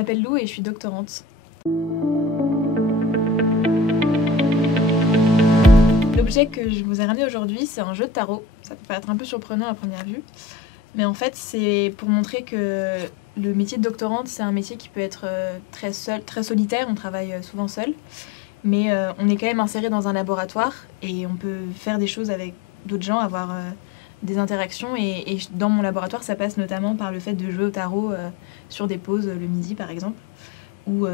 m'appelle Lou et je suis doctorante. L'objet que je vous ai ramené aujourd'hui, c'est un jeu de tarot. Ça peut paraître un peu surprenant à première vue, mais en fait c'est pour montrer que le métier de doctorante, c'est un métier qui peut être très solitaire, on travaille souvent seul, mais on est quand même inséré dans un laboratoire et on peut faire des choses avec d'autres gens, avoir des interactions, et dans mon laboratoire ça passe notamment par le fait de jouer au tarot sur des pauses le midi par exemple, ou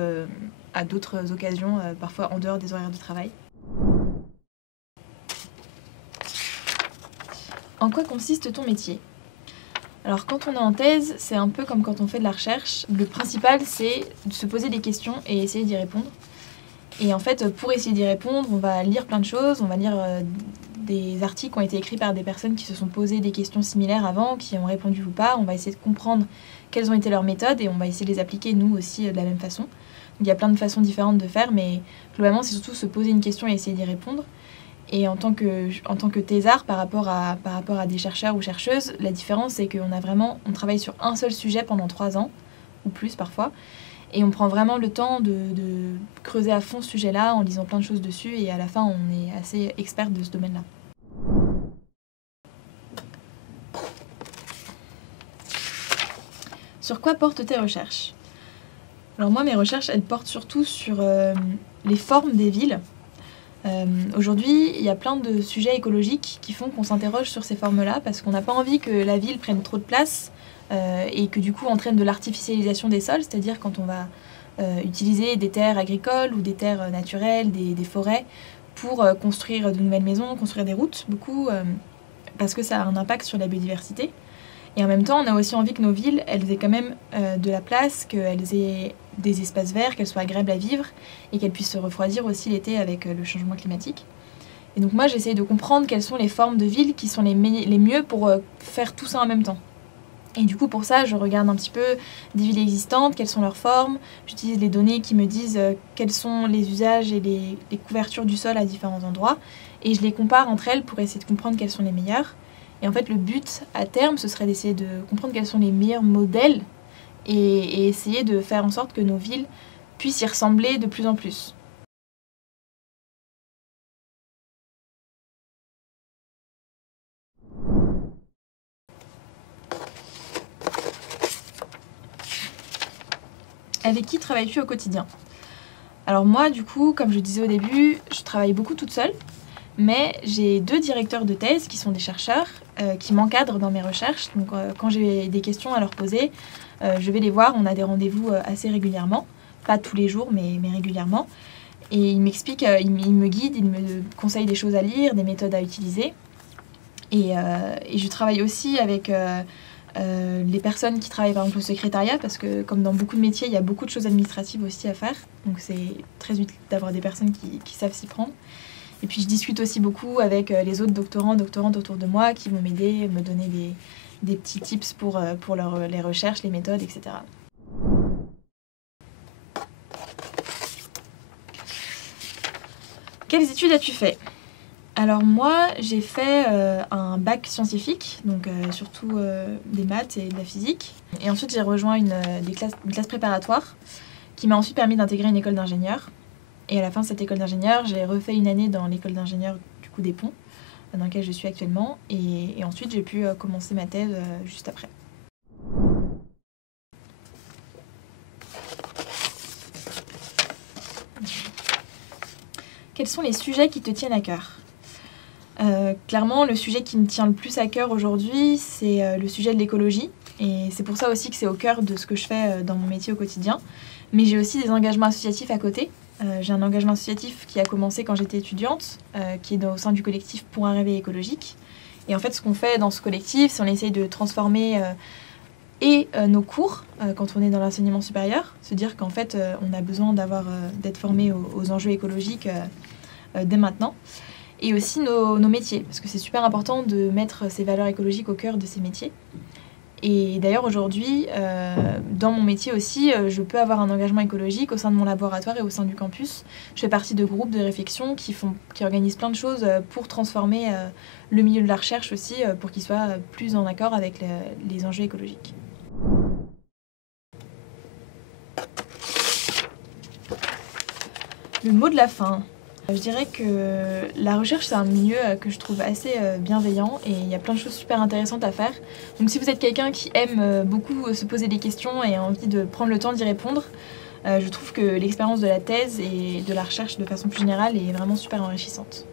à d'autres occasions, parfois en dehors des horaires de travail. En quoi consiste ton métier ? Alors quand on est en thèse, c'est un peu comme quand on fait de la recherche. Le principal, c'est de se poser des questions et essayer d'y répondre. Et en fait, pour essayer d'y répondre, on va lire plein de choses, on va lire des articles qui ont été écrits par des personnes qui se sont posées des questions similaires avant, qui ont répondu ou pas. On va essayer de comprendre quelles ont été leurs méthodes et on va ésser de les appliquer nous aussi de la même façon. Donc, il y a plein de façons différentes de faire, mais globalement, c'est surtout se poser une question et essayer d'y répondre. Et en tant que thésard, par rapport à des chercheurs ou chercheuses, la différence, c'est on travaille sur un seul sujet pendant 3 ans, ou plus parfois, et on prend vraiment le temps de creuser à fond ce sujet-là en lisant plein de choses dessus, et à la fin, on est assez expert de ce domaine-là. Sur quoi portent tes recherches ? Alors moi, mes recherches, elles portent surtout sur les formes des villes. Aujourd'hui, il y a plein de sujets écologiques qui font qu'on s'interroge sur ces formes-là, parce qu'on n'a pas envie que la ville prenne trop de place et que du coup entraîne de l'artificialisation des sols, c'est-à-dire quand on va utiliser des terres agricoles ou des terres naturelles, des forêts, pour construire de nouvelles maisons, construire des routes, beaucoup, parce que ça a un impact sur la biodiversité. Et en même temps, on a aussi envie que nos villes, elles aient quand même de la place, qu'elles aient des espaces verts, qu'elles soient agréables à vivre et qu'elles puissent se refroidir aussi l'été avec le changement climatique. Et donc moi, j'essaye de comprendre quelles sont les formes de villes qui sont les mieux pour faire tout ça en même temps. Et du coup, pour ça, je regarde un petit peu des villes existantes, quelles sont leurs formes. J'utilise les données qui me disent quels sont les usages et les couvertures du sol à différents endroits. Et je les compare entre elles pour essayer de comprendre quelles sont les meilleures. Et en fait, le but, à terme, ce serait d'essayer de comprendre quels sont les meilleurs modèles et essayer de faire en sorte que nos villes puissent y ressembler de plus en plus. Avec qui travailles-tu au quotidien ? Alors moi, du coup, comme je disais au début, je travaille beaucoup toute seule, mais j'ai 2 directeurs de thèse qui sont des chercheurs qui m'encadrent dans mes recherches. Donc quand j'ai des questions à leur poser, je vais les voir, on a des rendez-vous assez régulièrement, pas tous les jours, mais régulièrement. Et ils m'expliquent, ils me guident, ils me conseillent des choses à lire, des méthodes à utiliser. Et je travaille aussi avec les personnes qui travaillent par exemple au secrétariat, parce que comme dans beaucoup de métiers, il y a beaucoup de choses administratives aussi à faire. Donc c'est très utile d'avoir des personnes qui savent s'y prendre. Et puis je discute aussi beaucoup avec les autres doctorantes autour de moi qui vont m'aider, me donner des petits tips pour les recherches, les méthodes, etc. Quelles études as-tu fait ? Alors moi, j'ai fait un bac scientifique, donc surtout des maths et de la physique. Et ensuite, j'ai rejoint une classe préparatoire qui m'a ensuite permis d'intégrer une école d'ingénieur. Et à la fin de cette école d'ingénieur, j'ai refait une année dans l'école d'ingénieur des ponts, dans laquelle je suis actuellement. Et ensuite, j'ai pu commencer ma thèse juste après. Quels sont les sujets qui te tiennent à cœur ? Clairement, le sujet qui me tient le plus à cœur aujourd'hui, c'est le sujet de l'écologie. Et c'est pour ça aussi que c'est au cœur de ce que je fais dans mon métier au quotidien. Mais j'ai aussi des engagements associatifs à côté. J'ai un engagement associatif qui a commencé quand j'étais étudiante, qui est au sein du collectif Pour un réveil écologique. Et en fait, ce qu'on fait dans ce collectif, c'est qu'on essaye de transformer nos cours quand on est dans l'enseignement supérieur. Se dire qu'en fait, on a besoin d'être formé aux enjeux écologiques dès maintenant. Et aussi nos métiers, parce que c'est super important de mettre ces valeurs écologiques au cœur de ces métiers. Et d'ailleurs aujourd'hui, dans mon métier aussi, je peux avoir un engagement écologique au sein de mon laboratoire et au sein du campus. Je fais partie de groupes de réflexion qui organisent plein de choses pour transformer le milieu de la recherche aussi, pour qu'il soit plus en accord avec les enjeux écologiques. Le mot de la fin. Je dirais que la recherche, c'est un milieu que je trouve assez bienveillant et il y a plein de choses super intéressantes à faire. Donc si vous êtes quelqu'un qui aime beaucoup se poser des questions et a envie de prendre le temps d'y répondre, je trouve que l'expérience de la thèse et de la recherche de façon plus générale est vraiment super enrichissante.